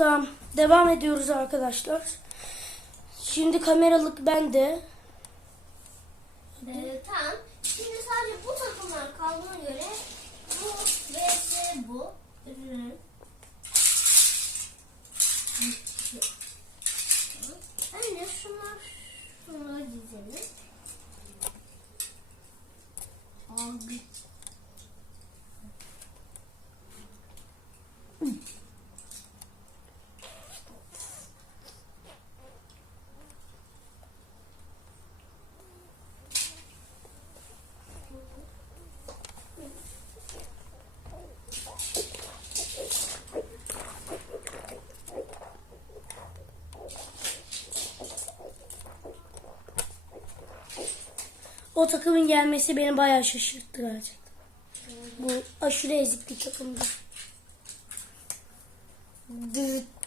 Tamam. Devam ediyoruz arkadaşlar. Şimdi kameralık bende. Ee, tamam. Şimdi sadece bu takımlar kaldığına göre bu vs bu. Ürün. Anne şunlar şunları dizelim. Abi. O takımın gelmesi beni bayağı şaşırttı gerçekten. Bu aşırı ezik bir takımdı. Dıt.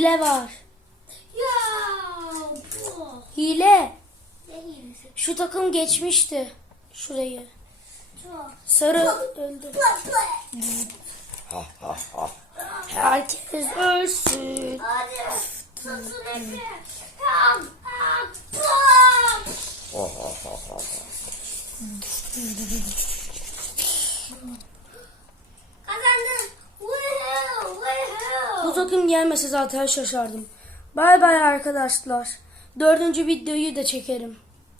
Hile var. Ya! bu. Hile. Ne hilesi? Şu takım geçmişti. Şurayı. Çok. Sarı öldü. Herkes ölsün. Hadi. Susun Efe. Ham, ham, ham. Kazandın. Takım gelmese zaten şaşardım. Bay bay arkadaşlar. Dördüncü videoyu da çekerim.